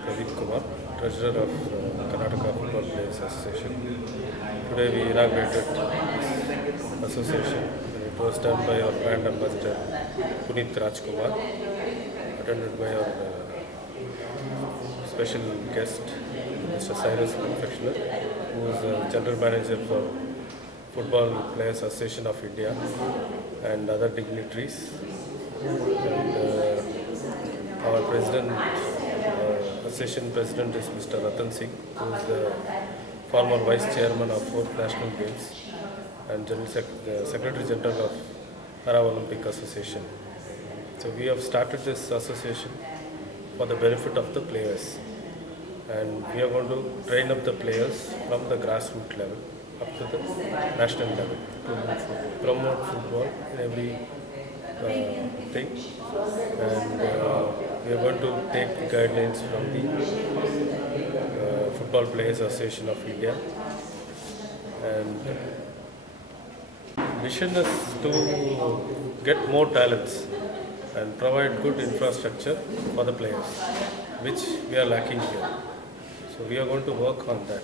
Pradeep Kumar, Treasurer of Karnataka Football Players Association. Today we inaugurated this association. It was done by our brand ambassador Puneet Rajkumar, attended by our special guest Mr. Cyrus Confectioner, who is the General Manager for Football Players Association of India, and other dignitaries. And our president, association president is Mr. Ratan Singh, who is the former vice chairman of 4th National Games and Secretary General of Para Olympic Association. So we have started this association for the benefit of the players, and we are going to train up the players from the grassroots level up to the national level to promote football in every thing, and we are going to take the guidelines from the Football Players Association of India, and mission is to get more talents and provide good infrastructure for the players, which we are lacking here. So we are going to work on that.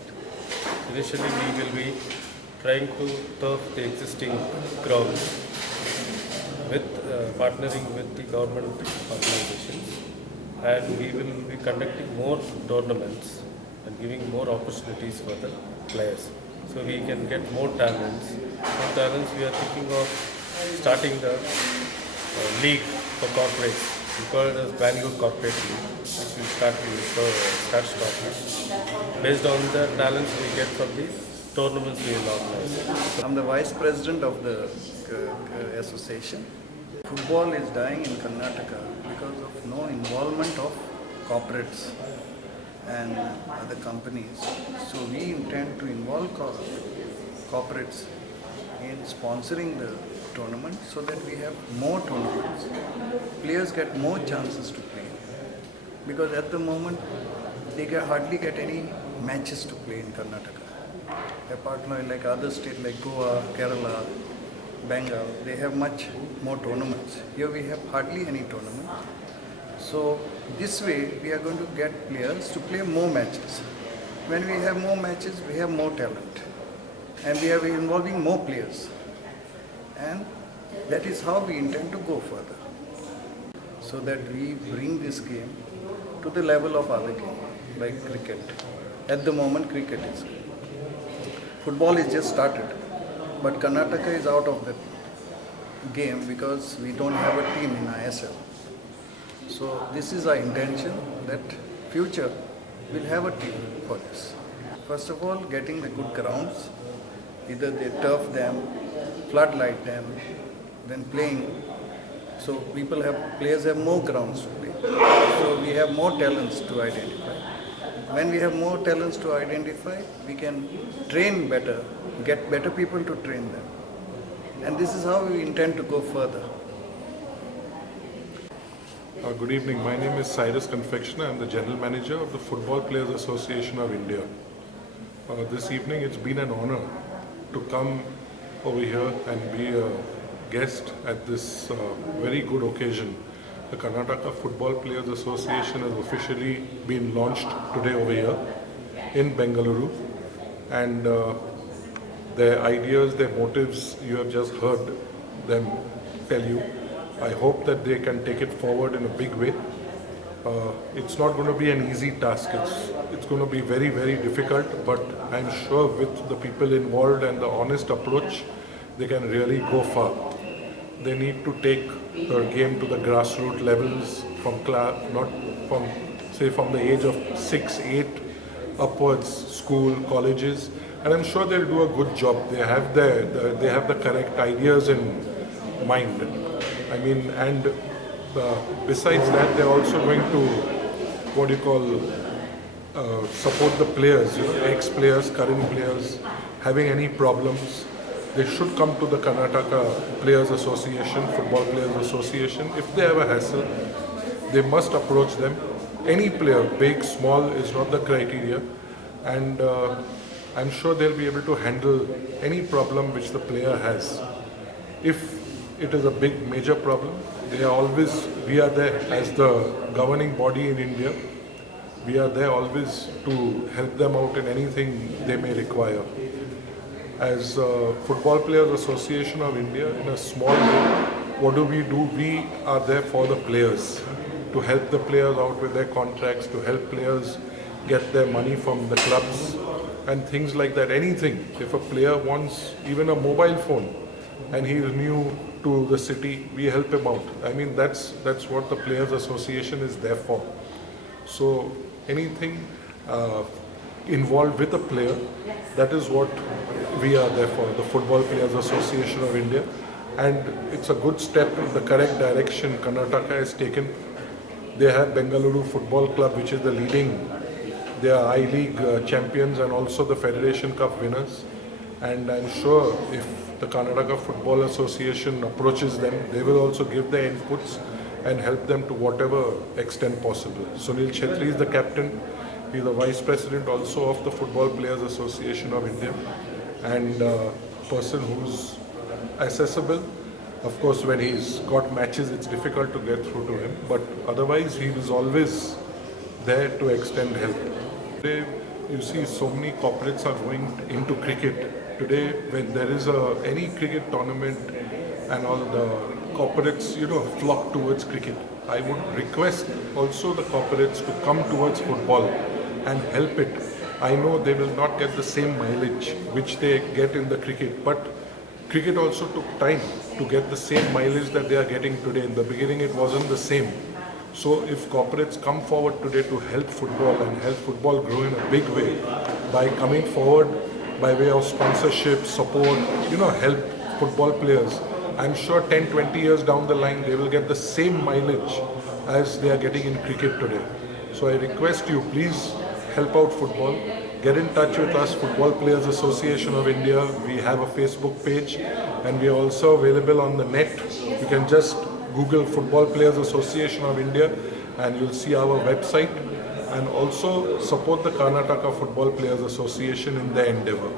Initially we will be trying to turf the existing grounds with partnering with the government organizations, and we will be conducting more tournaments and giving more opportunities for the players, so we can get more talents. More talents, we are thinking of starting the league for corporates. We call it as Bangalore Corporate League, which will start shortly, based on the talents we get from the tournaments we will organize. I'm the vice president of the association. Football is dying in Karnataka because of no involvement of corporates and other companies. So we intend to involve corporates in sponsoring the tournament so that we have more tournaments. Players get more chances to play, because at the moment they hardly get any matches to play in Karnataka. Apart from like other states like Goa, Kerala, Bengal, they have much more tournaments. Here we have hardly any tournament. So this way we are going to get players to play more matches. When we have more matches, we have more talent, and we are involving more players. And that is how we intend to go further, so that we bring this game to the level of other games like cricket. At the moment, cricket is. Football is just started, but Karnataka is out of the game because we don't have a team in ISL. So this is our intention, that future we'll have a team for this. First of all, getting the good grounds, either they turf them, floodlight them, then playing. So players have more grounds to play. So we have more talents to identify. When we have more talents to identify, we can train better, get better people to train them. And this is how we intend to go further. Good evening. My name is Cyrus Confectioner. I'm the General Manager of the Football Players Association of India. This evening it's been an honor to come over here and be a guest at this very good occasion. The Karnataka Football Players Association has officially been launched today over here in Bengaluru, and their ideas, their motives, you have just heard them tell you. I hope that they can take it forward in a big way. It's not going to be an easy task. It's going to be very, very difficult, but I'm sure with the people involved and the honest approach, they can really go far. They need to take their game to the grassroots levels from from the age of 6, 8 upwards, school, colleges, and I'm sure they'll do a good job. They have the correct ideas in mind. I mean, and besides that, they're also going to support the players, ex-players, current players, having any problems. They should come to the Karnataka Players Association, Football Players Association. If they have a hassle, they must approach them. Any player, big, small, is not the criteria. And I'm sure they'll be able to handle any problem which the player has. If it is a big, major problem, we are there as the governing body in India. We are there always to help them out in anything they may require. As Football Players Association of India, in a small way, what do? We are there for the players, to help the players out with their contracts, to help players get their money from the clubs and things like that. Anything. If a player wants even a mobile phone and he is new to the city, we help him out. I mean, that's what the Players Association is there for. So anything involved with a player, that is what we are there for, the Football Players Association of India. And it's a good step in the correct direction Karnataka has taken. They have Bengaluru Football Club, which is the leading, they are I-League champions and also the Federation Cup winners. And I'm sure if the Karnataka Football Association approaches them, they will also give their inputs and help them to whatever extent possible. Sunil Chhetri is the captain. He's the vice president also of the Football Players Association of India, and a person who's accessible. Of course, when he's got matches, it's difficult to get through to him, but otherwise he was always there to extend help. Today, you see so many corporates are going into cricket. Today, when there is any cricket tournament and all the corporates, flock towards cricket. I would request also the corporates to come towards football and help it. I know they will not get the same mileage which they get in the cricket, but cricket also took time to get the same mileage that they are getting today. In the beginning, it wasn't the same. So if corporates come forward today to help football and help football grow in a big way by coming forward by way of sponsorship, support, help football players, I'm sure 10, 20 years down the line, they will get the same mileage as they are getting in cricket today. So I request you, please help out football. Get in touch with us, Football Players Association of India. We have a Facebook page and we are also available on the net. You can just Google Football Players Association of India and you'll see our website. And also support the Karnataka Football Players Association in their endeavor.